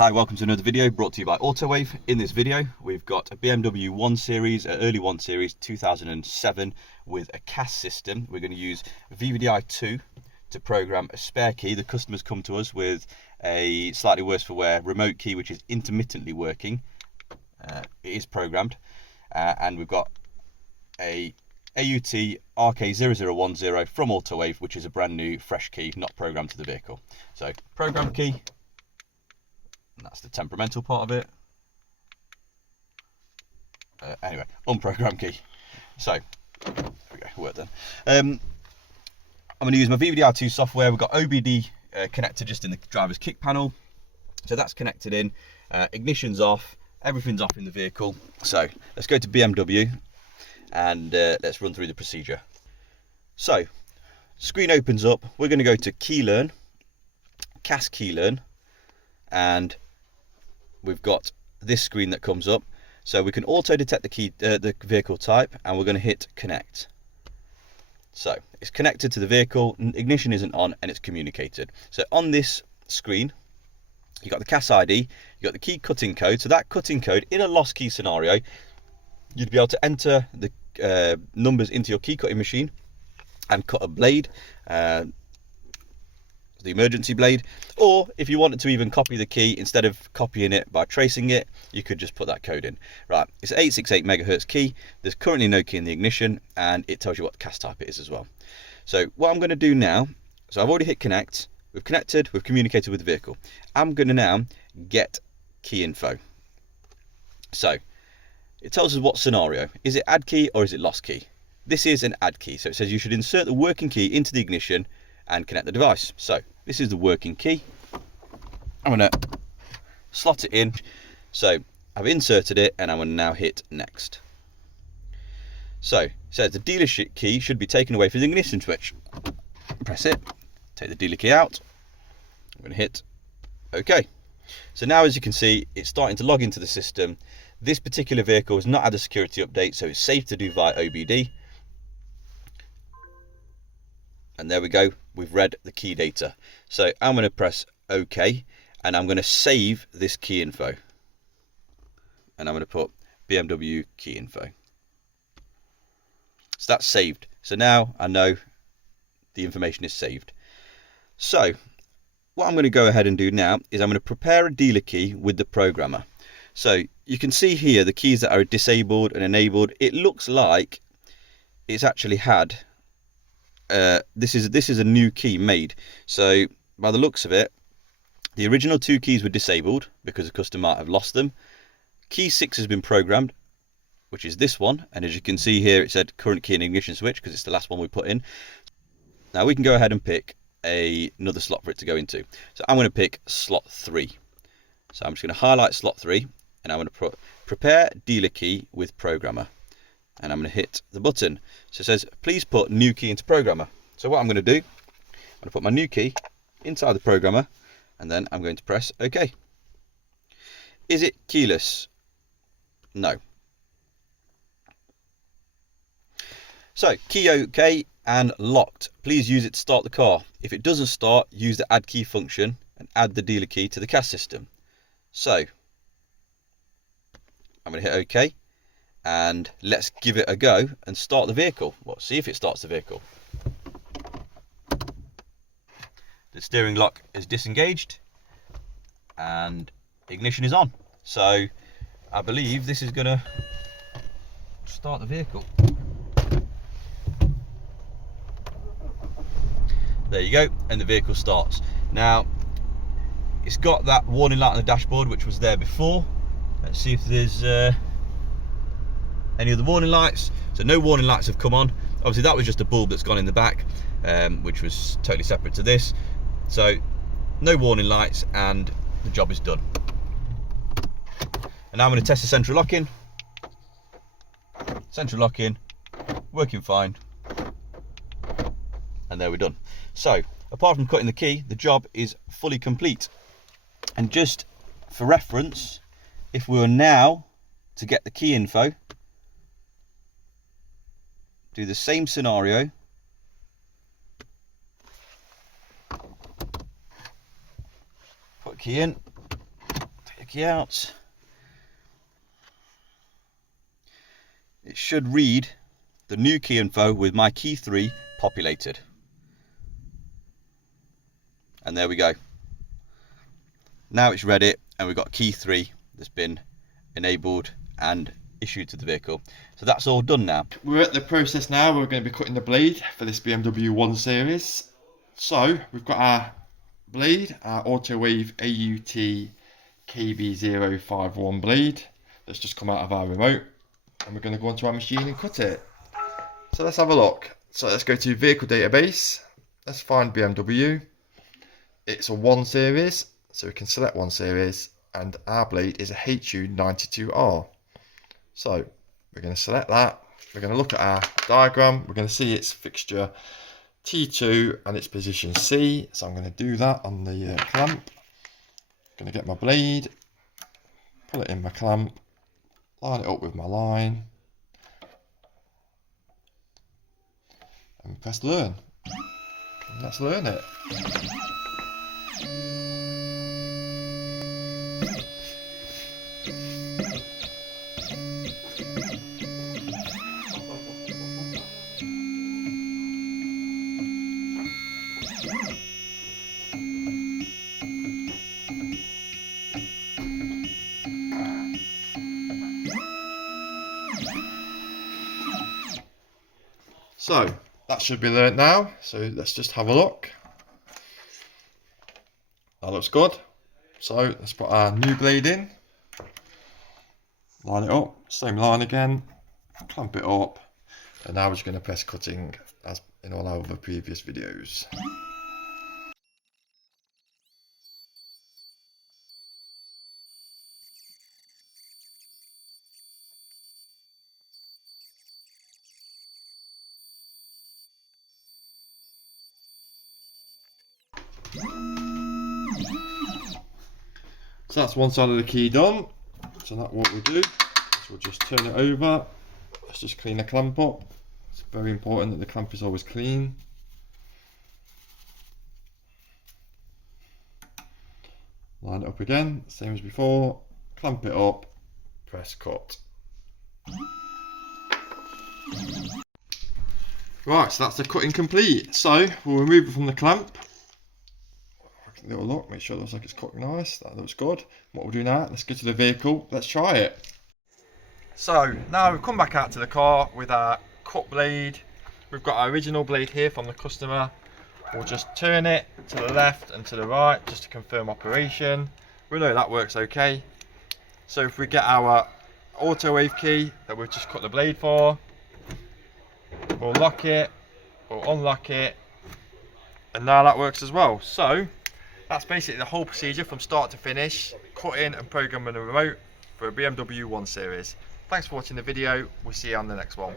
Hi, welcome to another video brought to you by Autowave. In this video, we've got a BMW 1 Series, early 1 Series 2007 with a CAS system. We're going to use VVDI2 to program a spare key. The customers come to us with a slightly worse for wear remote key, which is intermittently working. It is programmed, and we've got a AUT RK0010 from Autowave, which is a brand new fresh key, not programmed to the vehicle. So program key. And that's the temperamental part of it. Anyway, unprogrammed key. So, there we go, work done. I'm going to use my VVDI2 software. We've got OBD connected just in the driver's kick panel. So that's connected in. Ignition's off. Everything's off in the vehicle. So, let's go to BMW and let's run through the procedure. So, screen opens up. We're going to go to Key Learn, CAS Key Learn, and we've got this screen that comes up. So we can auto detect the vehicle type, and we're going to hit connect. So it's connected to the vehicle, ignition isn't on, and it's communicated. So on this screen, you've got the CAS ID, you've got the key cutting code. So that cutting code, in a lost key scenario, you'd be able to enter the numbers into your key cutting machine and cut a blade, the emergency blade, or if you wanted to even copy the key, instead of copying it by tracing it, you could just put that code in. Right, it's an 868 megahertz key. There's currently no key in the ignition, and it tells you what CAS type it is as well. So what I'm going to do now, so I've already hit connect, we've connected, we've communicated with the vehicle. I'm going to now get key info. So it tells us what scenario. Is it add key or is it lost key? This is an add key, so it says you should insert the working key into the ignition and connect the device. So this is the working key. I'm going to slot it in. So I've inserted it, and I'm going to now hit next. So it says the dealership key should be taken away from the ignition switch. Press it, take the dealer key out. I'm going to hit OK. So now, as you can see, it's starting to log into the system. This particular vehicle has not had a security update, so it's safe to do via OBD. And there we go, we've read the key data. So I'm going to press OK, and I'm going to save this key info. And I'm going to put BMW key info. So that's saved. So now I know the information is saved. So what I'm going to go ahead and do now is I'm going to prepare a dealer key with the programmer. So you can see here the keys that are disabled and enabled. It looks like it's actually had this is a new key made. So by the looks of it, the original two keys were disabled because the customer might have lost them. Key 6 has been programmed, which is this one, and as you can see here, it said current key and ignition switch because it's the last one we put in. Now we can go ahead and pick another slot for it to go into. So I'm going to pick slot 3. So I'm just going to highlight slot 3, and I'm going to put prepare dealer key with programmer. And I'm going to hit the button. So it says, please put new key into programmer. So what I'm going to do, I'm going to put my new key inside the programmer, and then I'm going to press OK. Is it keyless? No. So key OK and locked. Please use it to start the car. If it doesn't start, use the add key function and add the dealer key to the CAS system. So I'm going to hit OK. And let's give it a go and start the vehicle. Well, see if it starts the vehicle. The steering lock is disengaged and ignition is on. So I believe this is going to start the vehicle. There you go, and the vehicle starts. Now it's got that warning light on the dashboard which was there before. Let's see if there's any of the warning lights. So no warning lights have come on. Obviously that was just a bulb that's gone in the back, which was totally separate to this. So no warning lights, and the job is done. And now I'm going to test the central lock-in. Central lock-in, working fine. And there we're done. So apart from cutting the key, the job is fully complete. And just for reference, if we were now to get the key info, do the same scenario, put key in, key out. It should read the new key info with my key 3 populated. And there we go. Now it's read it, and we've got key 3 that's been enabled and issued to the vehicle. So that's all done now. We're at the process now. We're going to be cutting the blade for this BMW 1 Series. So we've got our blade, our Autowave AUT KB051 blade that's just come out of our remote, and we're going to go onto our machine and cut it. So let's have a look. So let's go to vehicle database. Let's find BMW. It's a 1 Series, so we can select 1 Series, and our blade is a HU92R. So we're going to select that. We're going to look at our diagram. We're going to see its fixture T2 and its position C. So I'm going to do that on the clamp. I'm going to get my blade, pull it in my clamp, line it up with my line, and press learn. And let's learn it. So that should be learnt now, so let's just have a look. That looks good. So let's put our new blade in, line it up, same line again, clamp it up, and now we're just going to press cutting as in all our other previous videos. So that's one side of the key done. So that's what we'll do. So we'll just turn it over. Let's just clean the clamp up. It's very important that the clamp is always clean. Line it up again, same as before. Clamp it up, press cut. Right, so that's the cutting complete. So we'll remove it from the clamp. Little look, make sure it looks like it's cut nice. That looks good. What we'll do now, let's go to the vehicle, let's try it. So now we've come back out to the car with our cut blade. We've got our original blade here from the customer. We'll just turn it to the left and to the right just to confirm operation. We know that works okay. So if we get our Autowave key that we've just cut the blade for, we'll lock it, we'll unlock it, and now that works as well. So that's basically the whole procedure from start to finish, cutting and programming a remote for a BMW 1 Series. Thanks for watching the video, we'll see you on the next one.